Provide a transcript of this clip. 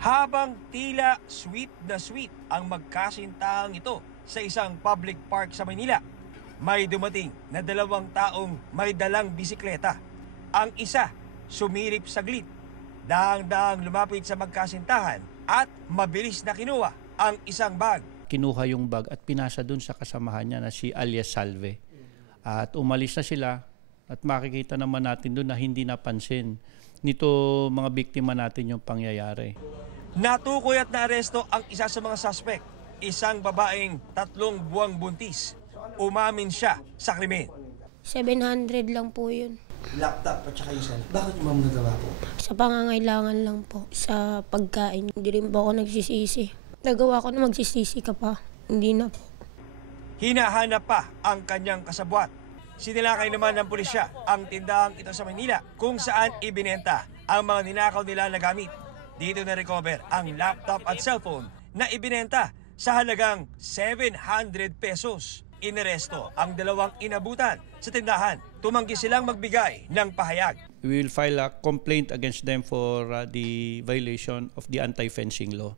Habang tila sweet na sweet ang magkasintahan ito sa isang public park sa Maynila, may dumating na dalawang taong may dalang bisikleta. Ang isa sumirip saglit, daang-daang lumapit sa magkasintahan at mabilis na kinuha ang isang bag. Kinuha yung bag at pinasa dun sa kasamahan niya na si alias Salve. At umalis na sila at makikita naman natin dun na hindi napansin nito mga biktima natin yung pangyayari. Natukoy at naaresto ang isa sa mga suspect, isang babaeng 3 buwang buntis. Umamin siya sa krimen. 700 lang po yun. Laptop at saka yung cellphone. Bakit mo nagawa po? Sa pangangailangan lang po. Sa pagkain. Hindi rin po ako nagsisisi. Nagawa ko na magsisisi ka pa. Hindi na po. Hinahanap pa ang kanyang kasabwat. Sinilakay naman ng pulisya ang tindahang ito sa Manila kung saan ibinenta ang mga ninakaw nila na gamit. Dito na-recover ang laptop at cellphone na ibinenta sa halagang 700 pesos. Inaresto ang dalawang inabutan sa tindahan. Tumanggi silang magbigay ng pahayag. We will file a complaint against them for the violation of the anti-fencing law.